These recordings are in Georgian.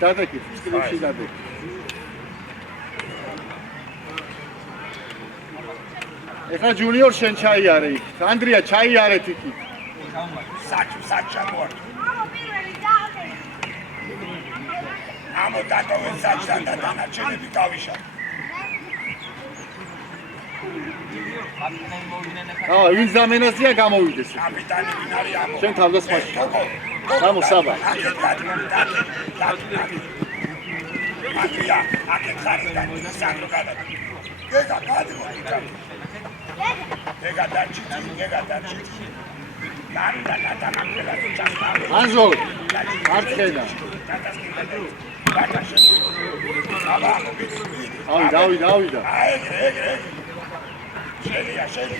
დადეკით, სკრიპში დადეკით. ეხლა ჯუნიორ შენ ჩაიარე იქ. ანდრია ჩაიარეთ იქ. საჩამორ. ამო დატოვე საჩთან და დანარჩენები გავიშალ. ვინ ზამენაზია გამოვიდეს. კაპიტანი ვინ არის ამო? შენ თავდასხმაში. გამო საბა. აკია, აკეთ ხარი და სანდრო გადადა. გეგა გადმოდი. გეგა დაჩი. ანზო, მარცხენა. ავიდა. შელი.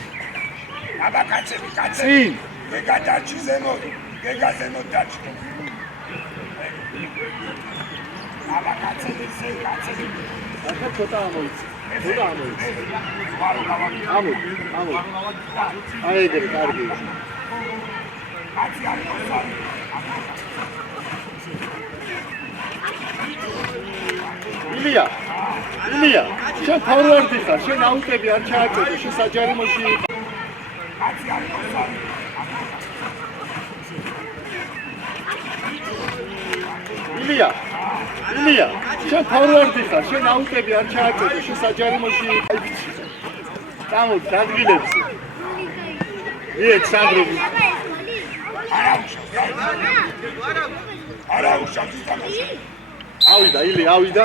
აბა კაცები. წინ. გეგა დაჩი ზემო დაჩი. აბა კაცები. ახლა ცოტა ამოიცი. ამო. აი ეგრე კარგი. ილია, შენ ფორვარდი ხარ, შენ აუტები არ ჩააწოდე, შენ საჯარიმოში. ილია, შენ ფორვარდი ხარ, შენ აუტები არ ჩააწოდე, შენ საჯარიმოში. წამოდი, დადგილებზე. სანდროვი. არა უშავთ თამაში. ავიდა, ილია, ავიდა.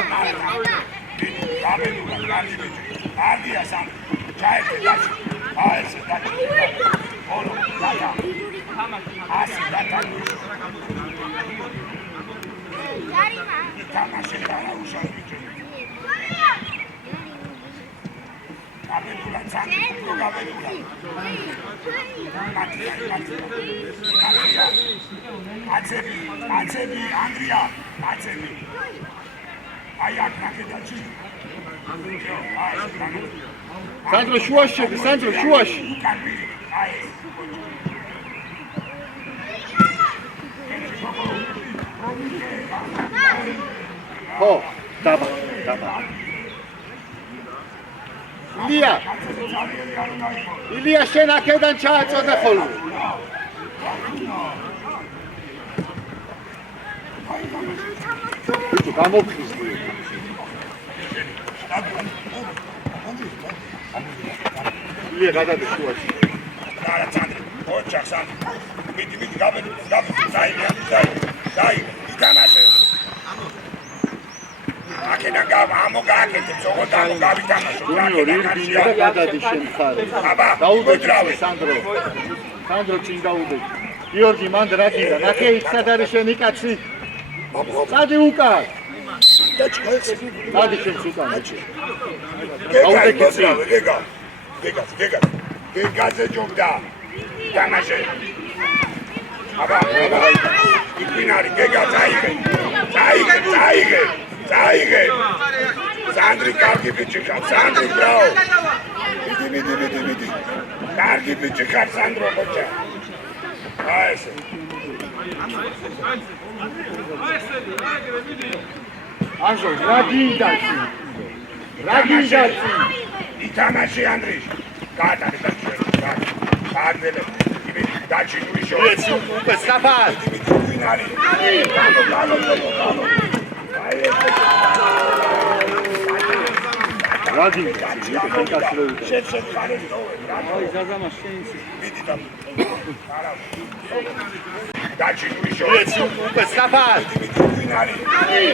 ანდია სამ. ჩაერთე დაჩი. აესე დაჩი. ორო, დაჩა. ასე დაჩი. თამაში არა უშავთ. გაბედულა სანდრო გაბედულა. აცები, ანდრია, აცები. აი აქ ნაკედაჩი. სანდრო შუაში შედი, სანდრო შუაში. ხო, დაბა. ილია, შენ აქედან ჩააწოდე ხოლმე. ბიჭო, გამოფხიზდი. ილია, გადადე შუაში. არა, სანდრო, ოჩახსან. მიდი, გაბედუ. დაი, ითამაშე. აკედა ამოგაკეთე, ზოგადად ამოგავიტანაშო. ჯუნიორი ირბინა და გადადი შენ ხარ. დაუდეჭი სანდრო წინ დაუდეჭი. გიორგი მანდ რა გინდა? ნახე იქ სად არის შენი კაცი? წადი უკან. წადი შენ უკან. დაუდეჭი. გეგაზე ჯობდა. თამაშე. აბა. იფინარი გეგა წაიგე. Zaige! Sandri kargi bichika, Sandri bravo! Midi. Kargi bichika, Sandro bocha. Aese. Anjo, ragindati. Itamashi Andrish. Gata, Gardele. Daci Luisho. Scapar. Finali. Radi, Daci Luisho. Scapar. Finali. Radi,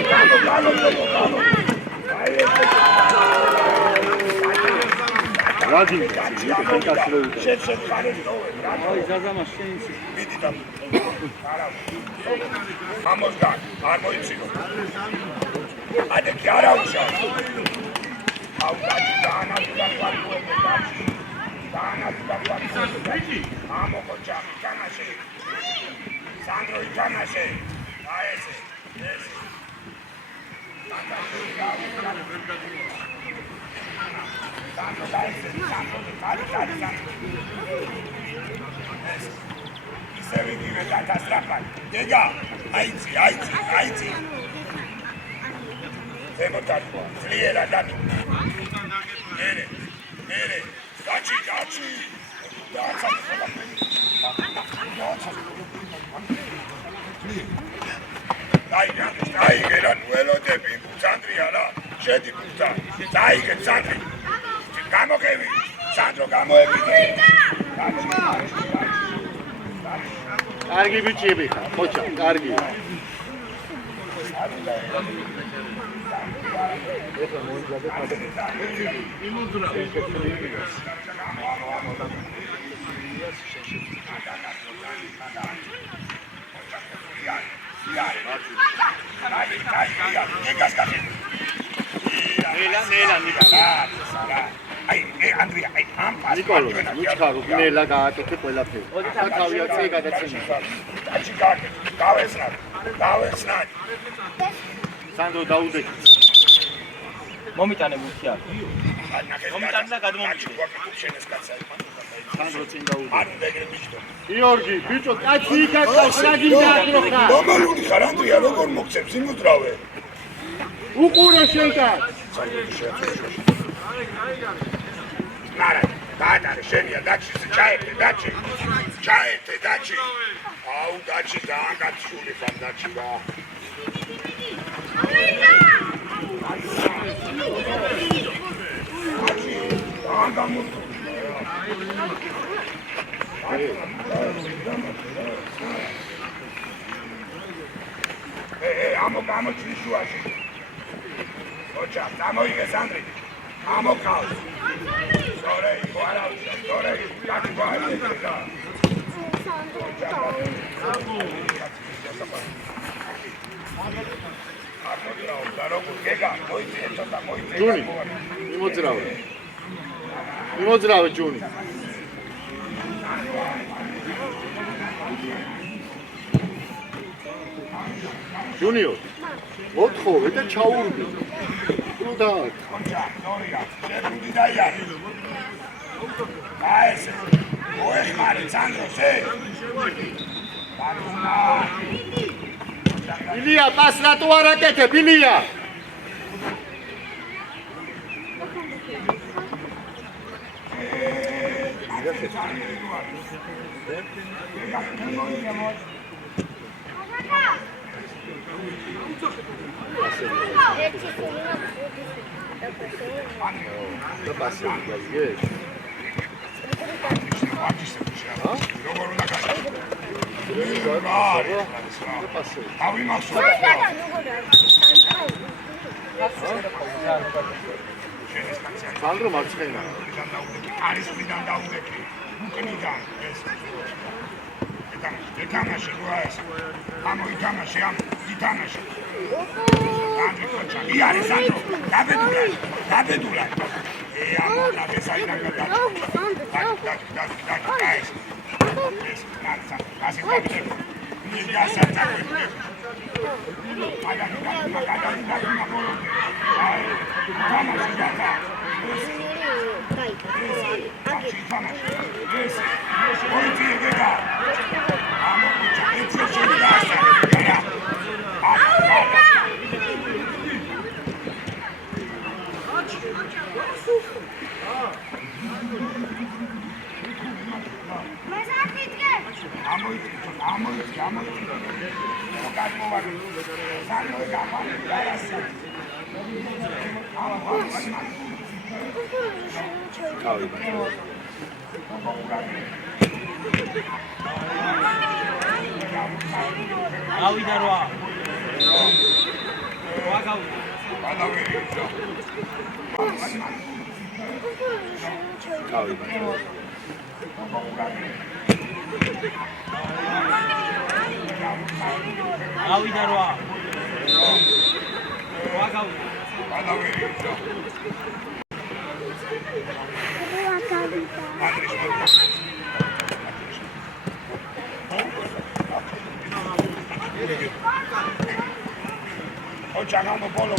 Vamos dar, armo y sigo. Ade que ara usa. Audade dana da quatro. Amo cocha, canase. Sandro y canase. A ese. ისევ იგივე კატასტროფა. გეგა, აიცი. ზემოთან ძლიერ ადანი მერე დაჩი დაიგე რა ნუელოდები სანდრია რა შედი ბუცა დაიგე სანდრი გამოგევი სანდრო გამოევიდე კარგი ბიჭები ხარ ხოჭა კარგი Andrea, ნიკოლო ნიჩქარო ნელა გააკეთე ყველაფერი თავია წე გადაცემა გავესნათ სანდრო დაუდექი მომიტანე ბუთი არ მომიტანე და გადმომიჭრე სანდრო წინ დაუდექი გიორგი ბიჭო კაცი იქა კაცი დააკრო ხარ ნორმალური ხარ ანდრია როგორ მოგცემ სიმუდრავე უყურე შენ კაც Nara, dai, scegli, dacci, dacci. Au, dacci, dacci, dacci, va. Amo, ci suaci. Ocha, amo i Sandri. Amo caos. Sorei, guarda, sorei, dai, guarda. ჯუნი იმოძრავე ჯუნი ჯუნიო მოთხოვე და ჩაურბი თუ და Ilia, pas la tua raquete, Ilia! Sandro მარცხენა. არის მიდან დაუდექი. უკნიდან ეს. ეთამაში როას. ამოითამაში ამ ითამაში. არის სანდრო. დაბედულai. ამო დაბესაინა გადა. ეს. ასე კარგი. გავიდა რვა გავიდა რვა Oggi polo.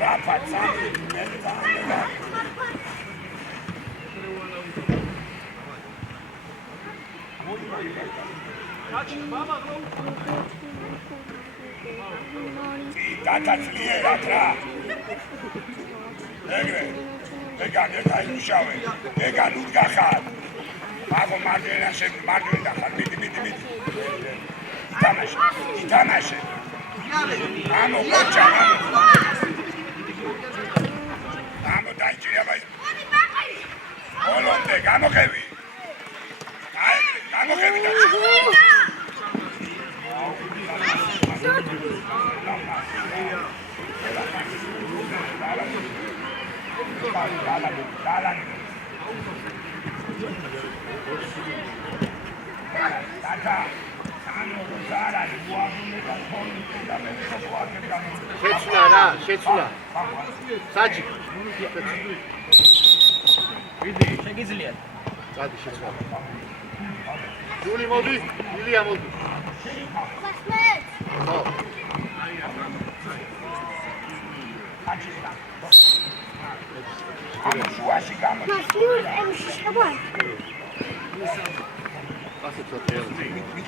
Rafa, დათაცლიერად რა. ეგან იმუშავე. ეგან უდგახარ. აბა მარჯვენა ხარ. მიდი. ითამაშე. ამო ხოჭა. ამო დაიჭირა ბაი. ოლონდე გამოხევი. გამოხევი და. შეცვლა. საჭი. შეგიძლიათ. წადი შეცვლა. ჯული მოდი, ილია მოდი. ხო. ამო შუაში გამო. მასიურ ემში შევარ. ასე ცოტა.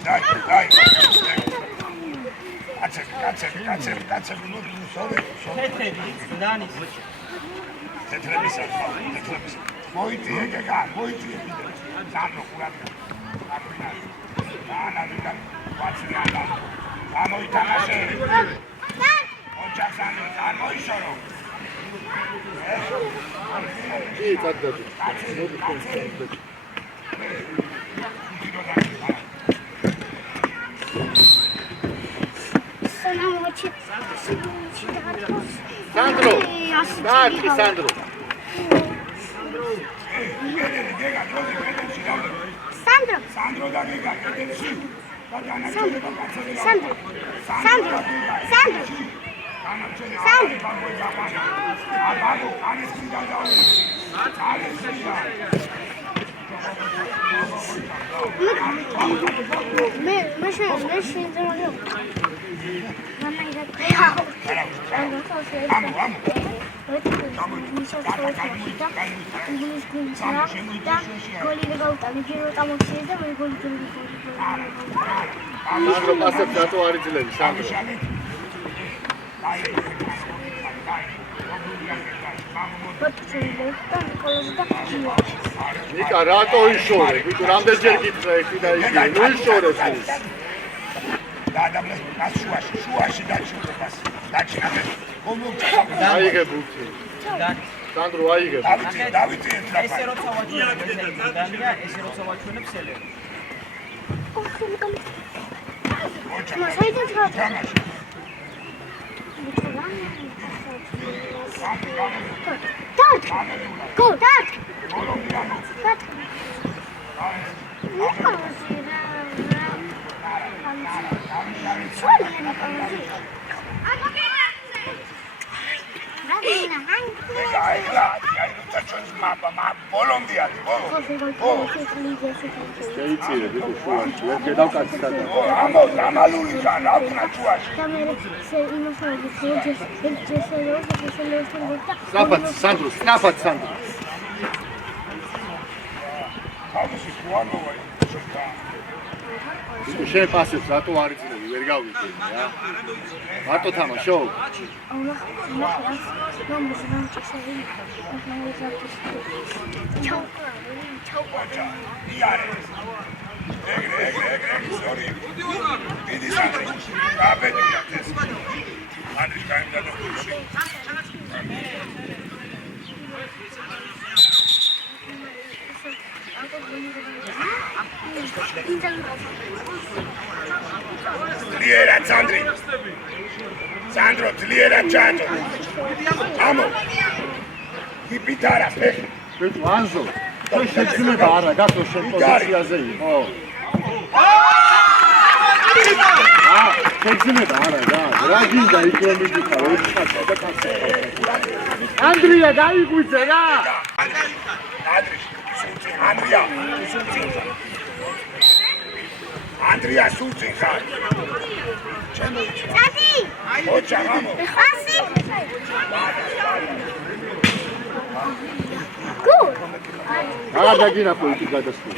დაი. კაცები მოდი. თეთრები, დანის. თეთრებისა. მოიწიე გეგა, მოიწიე. სამო ხურად. ანა ვაცრიანა. ამოიტანაშე. ოჯახანი ამოიშორო. კი, წადდები. მოდი ხომ. Sandro! Dai, Sandro! Sandro da che Sandro passa dato a rizileli, Sandro. Nika, rato ishore, Vito, რამდენჯერ გითხრა ერთი და იგი, ნუ ishorებს ის. და შუაში დაჭირებას. აიღე ბურთი. Sandro აიღე. დავითი ერთად. ესე როცა ვაჩვენებს დანია, ესე როცა ვაჩვენებს ელე. Go, Dad! შეიწირე, Vito, შუაში, ვერ გედავკაცი სადაც. ამალული ხარ, რა ვქნა შუაში. Snapad, Sandro, snapad, Sandro. Vito, შენ პასებს რატო არ იწირები, ვერ გავიგებ რა. მარტო თამაშო. Ძლიერად სანდრი. Sandro ძლიერად ჩაათო. ამო. გიპიტარა ფეხი. Vito, Anzo, შენ შეგძლება არა, გასო შენ პოზიციაზე იყო. შეგძლება არა, რა გინდა იქ რომ მიდიხარ, ოჩხატა და კაცი. ანდრია, დაიგვიძე რა. Andrea სულწინ ხარ. Daddy! ოჩა გამო. Ხასი! Good! აღარ დაგინახო იქ გადასვლა.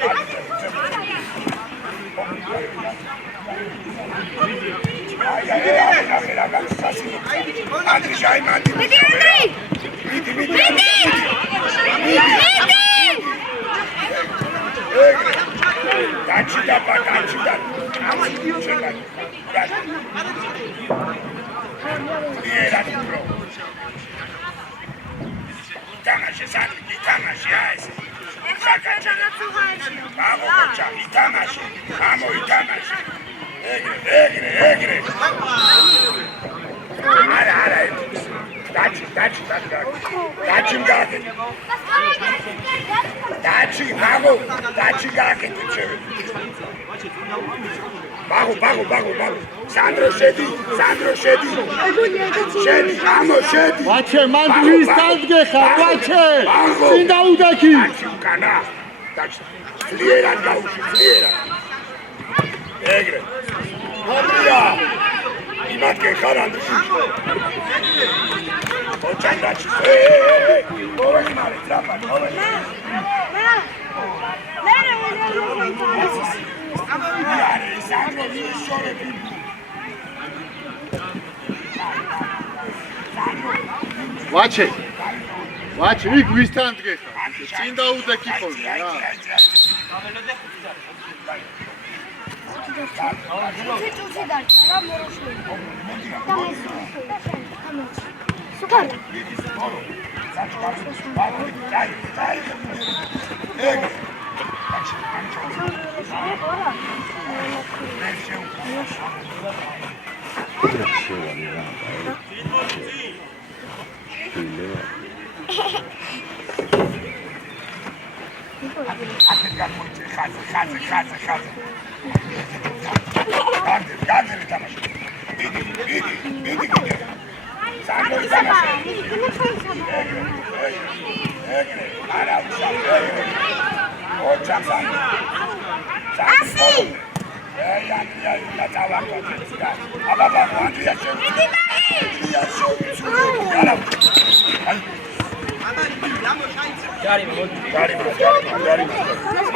Sandro Shedi. Shedi, amo Shedi. Vache, man vis dadgexar, vache. Sinda udaki. Kana. Fliera gauchi, fliera. Egre. Andria. Imat gexar Andri. Ochandachi. Ora male, trapa, ora. Sandro, Vache, იქ ვისთან დგეხარ? წინ დაუდექი ხოლმე რა.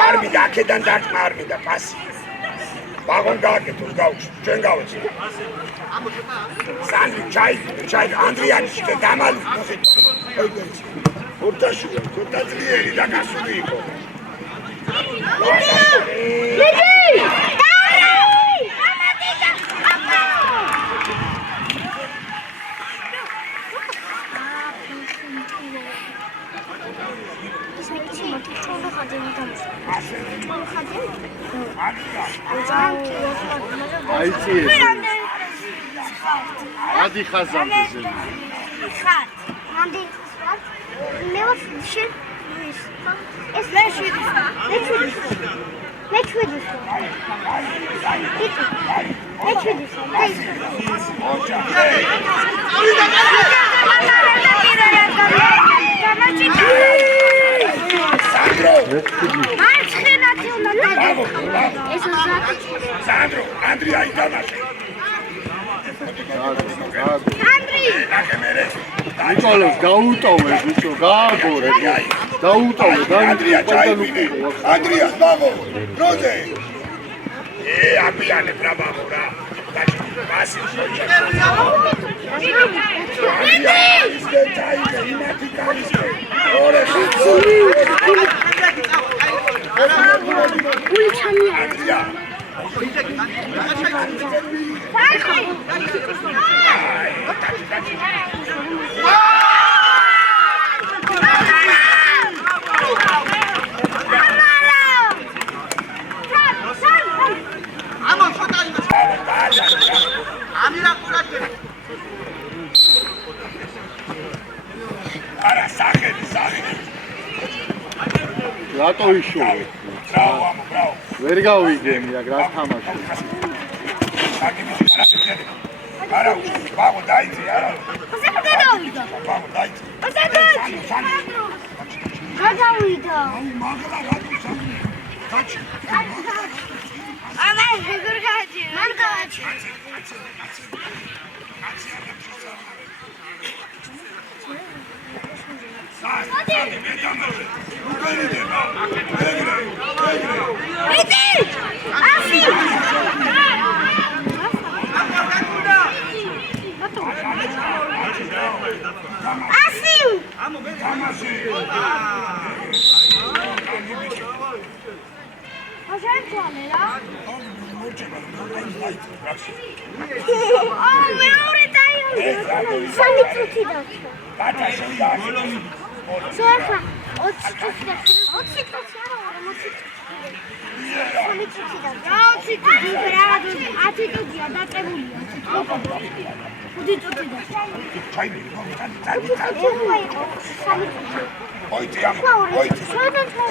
Armida, აქედან დარტყმა armida, პასი. ვაგონ გააკეთოს გავუშვ, ჩვენ გავეცი. სანდრი, ჩაი, ანდრიანიში და დამალი. ორდაშია, თორდაძლიერი და გასული იყო. აიცი ადი ხაზამდე ხარ ამდენ ხარ მე ვშენ ეს მე შვიდი Sandro, Andria იდამაშე. ნიკოლოს გაუტოვე, ბიჭო, გააგორე. დაუტოვე, Andria ჩაივინე. Andria, ბაბო, როზე. აბიანე ბრაბო რა. Pasi. რატო იშოვე? ვერ გავიგემი აქ რა თამაში. არა, ბაბო დაიწი, არა. ზე გადავიდა. ბაბო დაიწი. ზე გადავიდა. მაგლა გადავიდა. გაჩი. ამა როგორ გაჩი? მან გაჩი. Assim! Hoje é Oh, მეორე დაიო. სამი წუთი დარჩა. სულ 20 წუთი დარჩა. 20 წუთი არა, 40 წუთი. სამი წუთი დარჩა. 20 წუთი რაღაც 10 წუთია დაწებულია. 5 წუთი დარჩა. ჩაიმი, სამი წუთი. ოიტი ამ, ოიტი.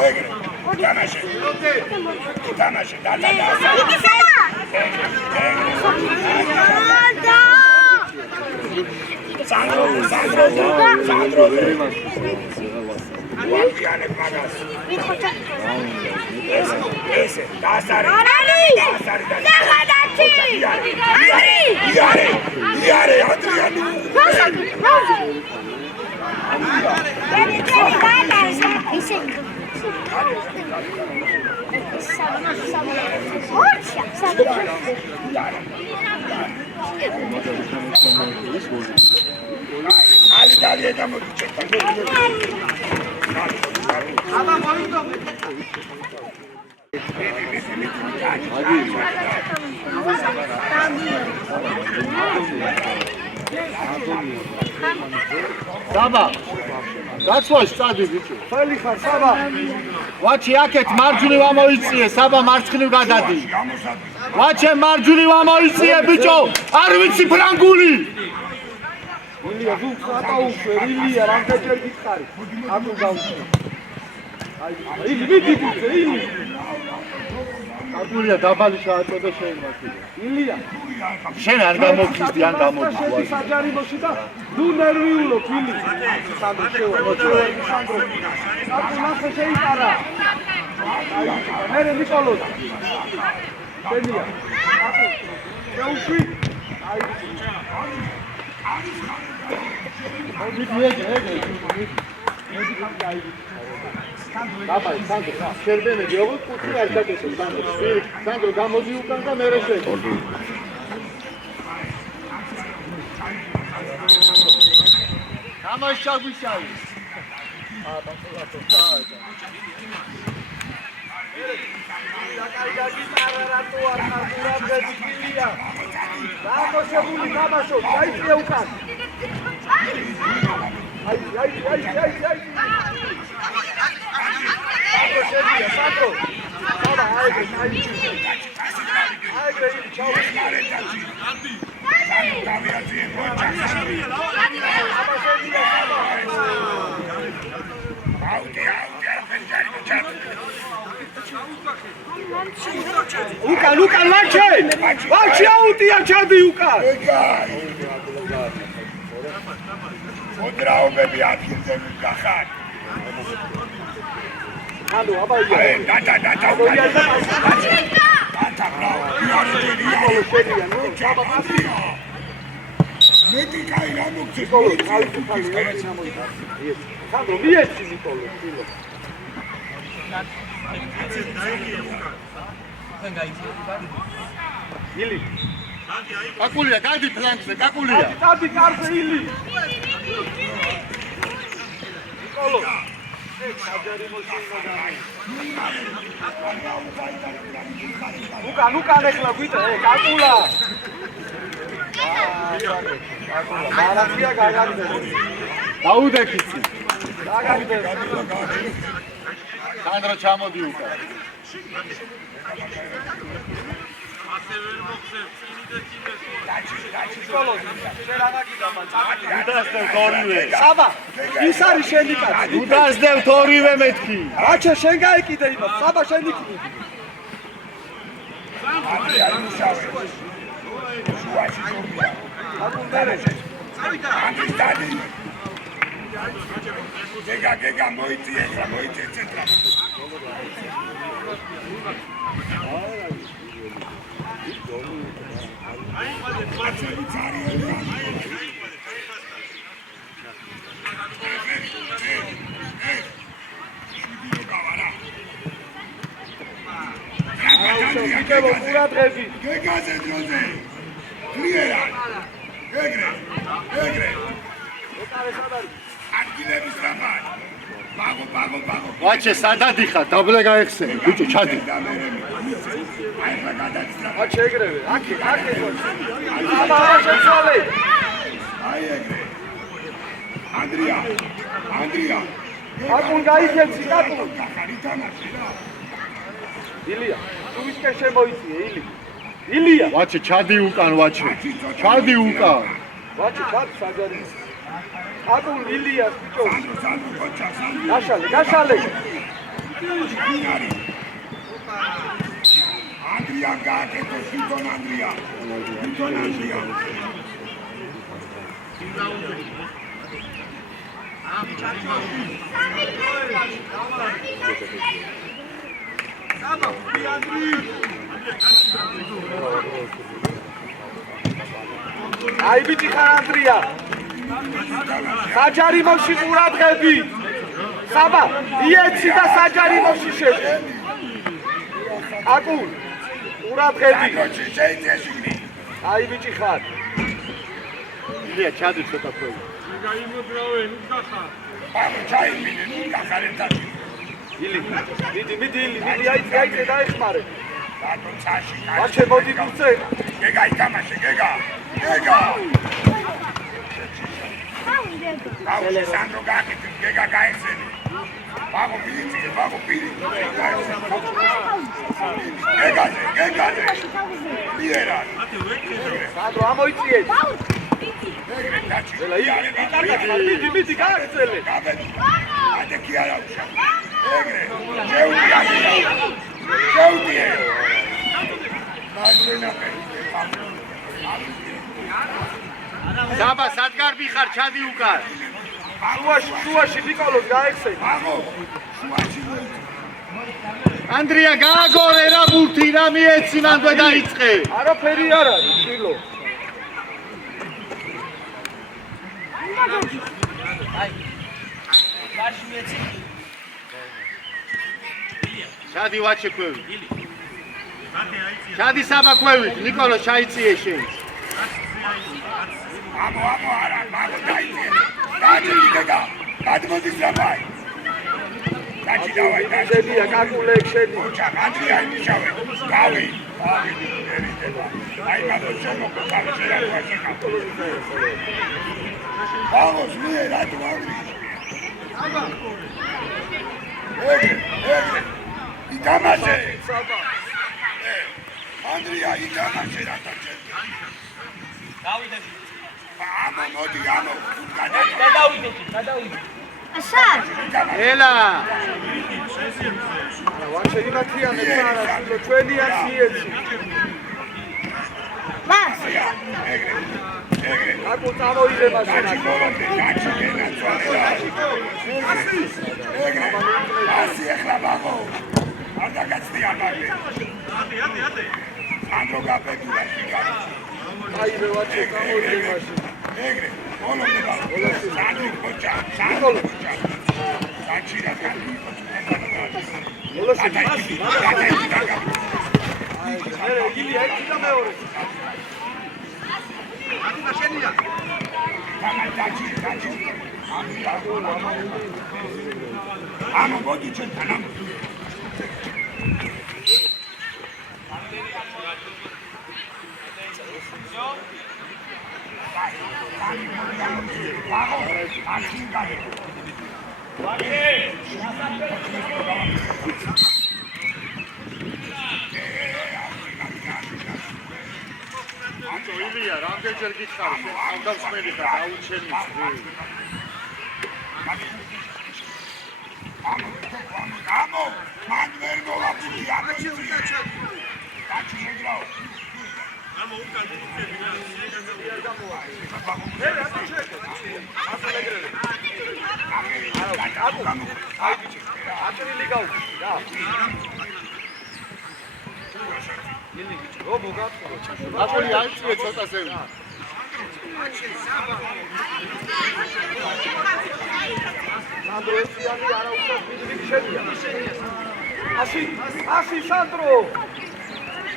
ეგრე. დანაშე. დანაშე, და. Sandro. Guardiane magas. Ese, dasari. Iare, Adriano. Alitalia da Modicetti. Saba, გაცვაში წადი ბიჭო. ხელი ხარ საბა. ვაჩი აქეთ მარჯვნივ ამოიწიე, საბა მარცხნივ გადადი. ვაჩე მარჯვნივ ამოიწიე ბიჭო, არ ვიცი ფრანგული. ილია ზუგს ატაუშვე, ილია რამდენჯერ გითხარი. აკუ გავუშვე. აი, მიდი, ილი. აკულია დაბალი შეაწოდა შეიმართი. ილია. შენ არ გამოგხიზდი, ან გამოდი. საჯარიმოში და ნუ ნერვიულო, ილი. სანდრო შევა. აკუ ნახე შეიტარა. აი, მერე ნიკოლოზ. შენია. აკუ. შეუშვი. აი. შერბენე გეუბნ კუთხე არ დაგესო სანდრო გამოდი უკან და მერე შედი თამაში ჩაგვიშავი უკან ვაჩი აუტია ჩადი უკან მოძრაობები ადგილზე მიგახარ ანუ აბაია მეტი კაი რა მოგწეს სანდრო მიეცი ნიკოლო ფილო ილი აკულია გადი ფლანგზე აკულია გადი კარზე ილი ნიკოლო უკან ეხლა გვიტა აკულა მარაცია გაგაგდე დაუდექიცი გაგაგდე სანდრო ჩამოდი უკან უდასდევთ ორივე საბა ის არის შენი კაცი უდასდევთ ორივე მეთქი აჩა შენ გაიკიდე იმას საბა შენ იქნი გეგა მოიწიე ცენტრა გეგაზე დროზე ძლიერად ეგრე ადგილების რამაი. ბაგო. ვაჩე სადადი ხარ? დაბლე გაიხსენე. ბიჭო, ჩადი. აი ხა გადაიცრა. ვაჩე ეგრევე. აქე. აბა შეცვალე. აი ეგრე. ანდრია. აკუნ გაიქეცი, აკუნ. გახარი თამაში რა. ილია, თუ ვისკენ შემოიწიე, ილია. ვაჩე, ჩადი უკან, ვაჩე. ჩადი უკან. ვაჩე, ჩადი საჯარი. აკუნ ილიას ბიჭო. სანდრო კოჩა, სანდრო. გაშალე. ანდრია გააკეთო, თვითონ ანდრია. აი ბიჭი ხარ ანდრია. საჯარი მოში ყურადღები. საბა, იეცი და საჯარი მოში შედი. აკუნ ყურადღები. კოჩი შეიძლება შიგნი. აი ბიჭი ხარ. ილია, ჩადი ცოტა ქვევი. ბაგო ჩაიმინე, ნუ გახარებთან. მიდი, აიწე დაეხმარე. ბაგო წაში. ვაჩე მოდი გუწე. გეგა ითამაშე, გეგა. ბაგო სანდრო გააკეთე, გეგა გაეხსენე. ბაგო პირი. გეგაზე. მიერა. სანდრო ამოიწიე. ელა მიდი გააგრძელე. ადა კი არა უშა. ეგრე. შეუდია. საბა, სადგარბი ხარ, ჩადი უკან. შუაში ნიკოლოს გაეხსენე. ბაგო შუაში ანდრია, გააგორე რა ბურთი, რა მიეცი, მანდ დაიწყე. არაფერი არ არის, შილო. გარში მიეცი. ჩადი ვაჩე ქვევით. ჩადი საბა ქვევით, ნიკოლო ჩაიწიე შენ. აბო არა, ბაგო დაიწე. დაჭი გეგა. გადმოდის რამაი. დაჭი დავაი. შედია კაკულე შედი. ოჩა, ანდრია იმიშავე. გავი. ერიტება. აი მაგო შემოგო თავში რა ვაშეკა. ბაგოს მიე რატო ანდრი. ეგრე. ითამაშე. ანდრია ითამაშე რატო ჩემი. დავიდე. მოდი, გადავიდე. ასა ელა. ვაჩე იმათიანე არა, შილო ჩვენი ასიეცი. მას ეგრე. აკუ წამოიდე მაშინა. ასი ახლა ბაღო. არ დაგაცდი ამაზე. ანდრო გაფეგულა შიგარი. აი მე ვაჩე წამოიდე მაშინა. ეგრე. ბოლომდე ბაღო. სანდრი კოჩა. საჩირა კანი. ბოლოში მასი. მე ილია ერთი და მეორე. ამო მოდი ჩვენთან ამო. ილია, რამდენჯერ გითხარი, ამ დავსმენი ხარ, აუჩენი ძვი. ამო, მან ვერ მოვაფიქრი ამო. დაჩი მეგრაო. ამო უკან დიწები რა, შეგანძია გამოვა. მე რატო შეგე? ასე მეგრელი. აჭრილი გავუჩი რა. ო მოგაწყო ჩაშობა. აკული აიწიე ცოტაზე. სანდრო ესიანი არა უბრალოდ ფიზიკი შედია. ასი სანდრო.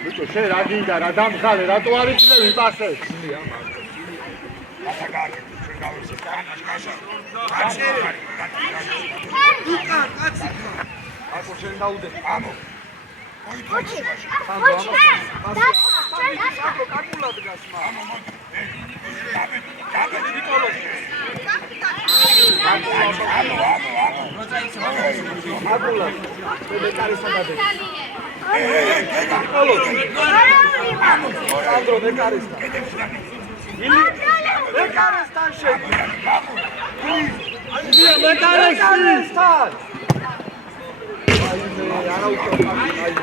ბიჭო, შენ რა გინდა, რა დამხალე, რატო არ იძლევი პასეს? აკო შენ დაუდე. ოჩი. აკო კაკულად გასმა. ნიკოლო. აკულად. მე კარესა გადე. ნიკოლო. სანდრო მე კარესა. მე კარესთან შენ. მე კარესთან.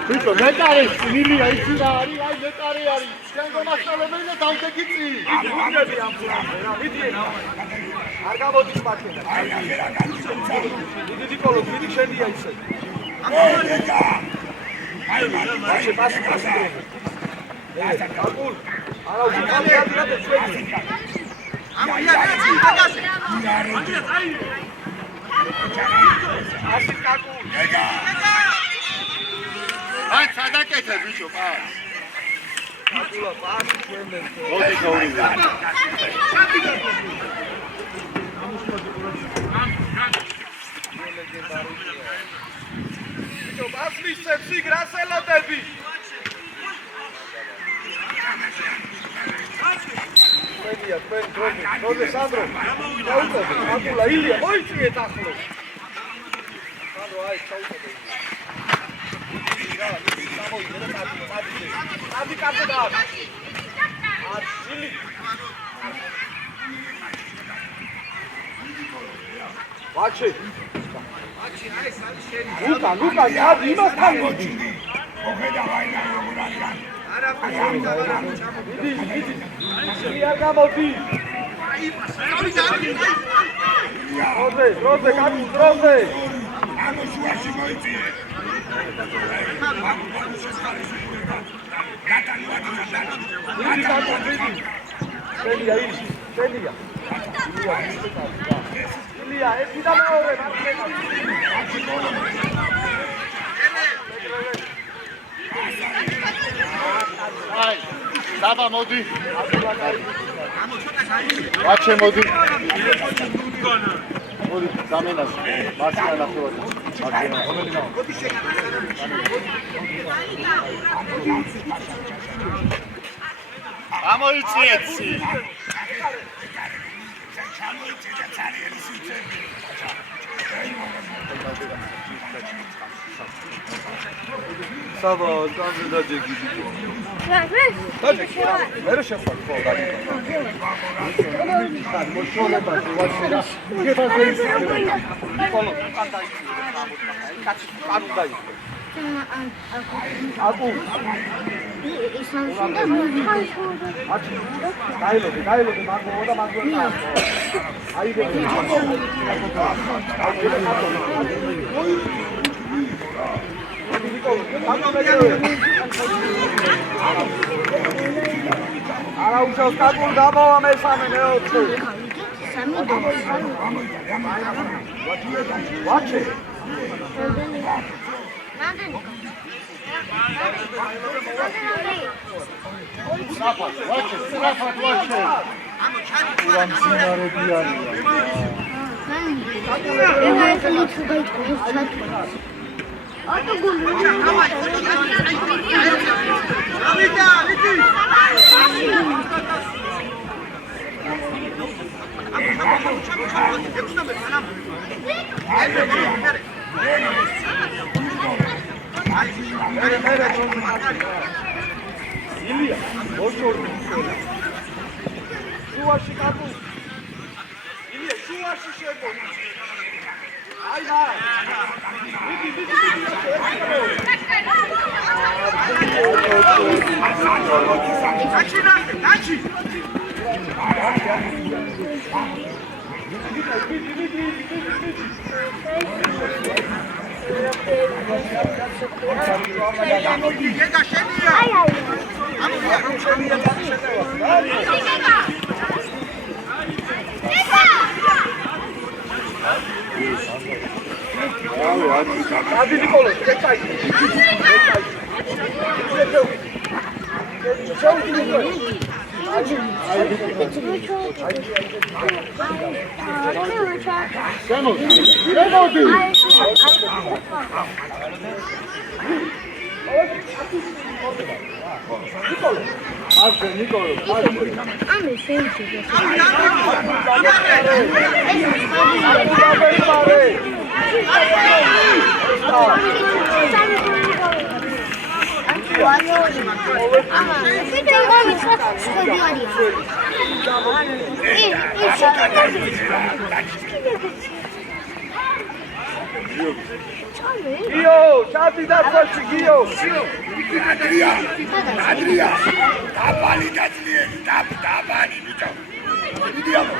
ბიჭო მეტარე ნილია იცი რა არის აი მეტარე არის შენ გომასწავლებელი და დავდეკიცი გუნდები ამ რა ვიდიენ არ გამოდის მათგან დიდი კოლო დიდი შენია ისე აი პასი აკულ არა უკამი ადრე ჩვენი ამია დაგასე ასი კაკულ აი სადაკეთე ბიჭო პას აკულა პასი ჩვენდენ მოდი გაურიდე ბიჭო პასის სექსი გრასელოდები ჩვენია ჩვენ დროზე სანდრო ჩაუწოდე აკულა ილია მოიწიეთ ახლო სანდრო აი ჩაუწოდე ადი კაცო და აცილი ვაჩი აი სალი შენი ლუკა ადი იმასთან მიდი ოღედა ვაინა როგორ არიან არა მიდი მიდი არ გამოდი დროზე კაცო დროზე ამო შუაში მოიწიე შენია ის შენია ილია ერთი და მეორე აი დაბა მოდი ვაჩე მოდი მოდი დამენას მარცხენა ნახევარი ამოიწიეთ სი საბა კანზე დაჯეგი დაჯეგი მე რა შეხვარ ხო დაილოდი მაგო და მაგო აიდე არა უშავს კაკულ დამოვა მესამე მეოთხე ვაჩე საფათ ვაჩე ამო ჩადი ურამ სინარები არის Ото гулю. ილია ოჩორი შუაში კაკუ ილია შუაში შეგო აი მარა მიდი დაჩი Hadi Nikolo, çek çay. Çek çay. Gio, ჩადი და ფოში გიო. Adria, დაბალი გაძლიერდი, დაბალი ბიჭო. დიდი აბა.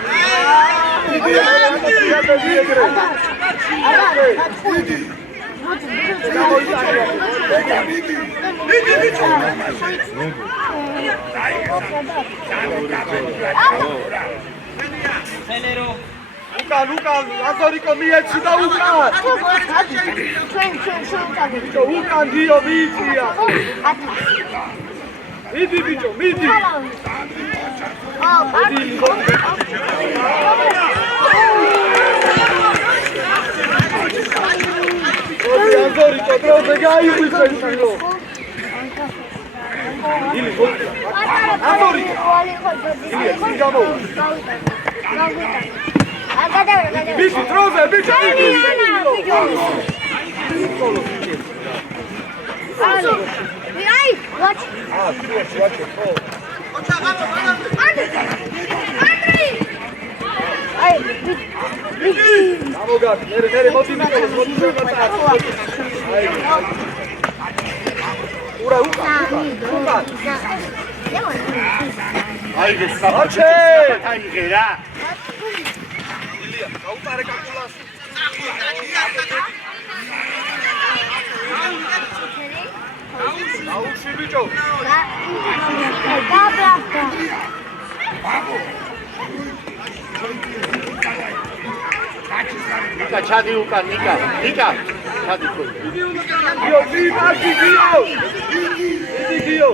Luca, Azorico მიეცი და უკან. უკან გიო მიიწია. მიდი ბიჭო, მიდი. Azorico, დროზე გაიღვიძე ისო. ილი გოლი. Azorico. ილი სინგაპო. Bici, trove, bici! Watch. გაუტარე კაკულას. აუში ბიჭო. გაბრახტა. ნიკა ჩადი უკან, ნიკა, ჩადი ხო. გიო, მიიმარჯი გიო. მიდი გიო.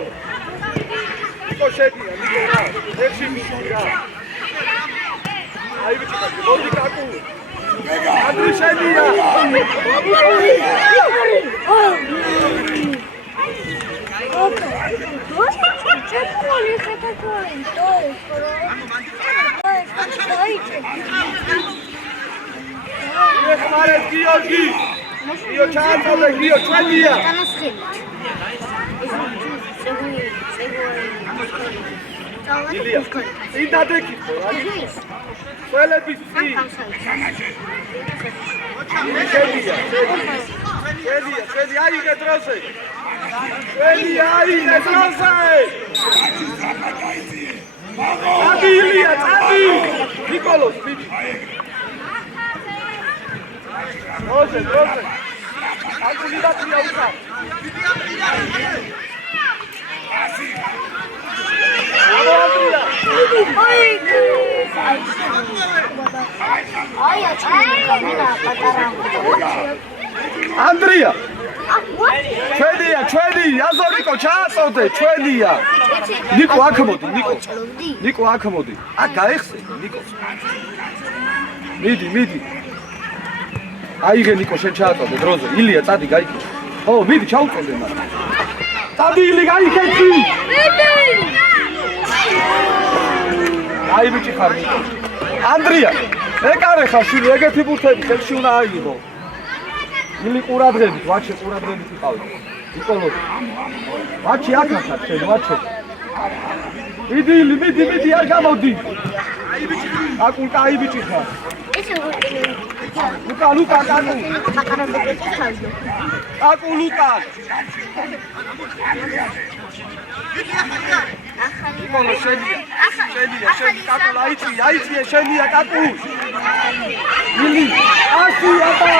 ნიკო შედია, ნიკო რა. ერთი მიდი რა. აი ბიჭო, მოდი კაკუ. ადრი შედია. ეხმარეთ გიორგი. გიო ჩააწოდე, გიო ჩვენია. ილია, წინ დადეკითხო რა. ყველების წინ. შედია, აიღე დროზე. შედია, აიღე დროზე. წადი ილია, წადი. ნიკოლოს, ბიჭი. დროზე. აკული დაწია უკან. Andria! ჩვენია, აზორიკო ჩააწოდე, ჩვენია. ნიკო აქ მოდი, ნიკო აქ მოდი. აქ გაიხსე, ნიკო. მიდი. აიღე ნიკო შენ ჩააწოდე დროზე. ილია წადი გაიქე. ხო, მიდი ჩაუწოდე მაგრამ. წადი ილი გაიქეცი. აი ბიჭი ხარ ნიკო. ანდრია, ეკარე ხარ შვილი, ეგეთი ბურთები ხელში უნდა აიღო. ილი ყურადღებით, ვაჩე ყურადღებით იყავი. ნიკოლო. ვაჩი აქ ხარ შენ, ვაჩე. მიდი, არ გამოდი. აი ბიჭი. აკულკა აი ბიჭი ხარ. Luca, კაკუ. კაკუ ლუკა. ნიკოლო შენია, კაკუ აიწია შენია კაკუ. ილი, ასი აბა.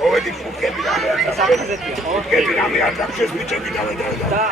ოვედი ფუკები და მე არ დაგშეს ბიჭები და მე და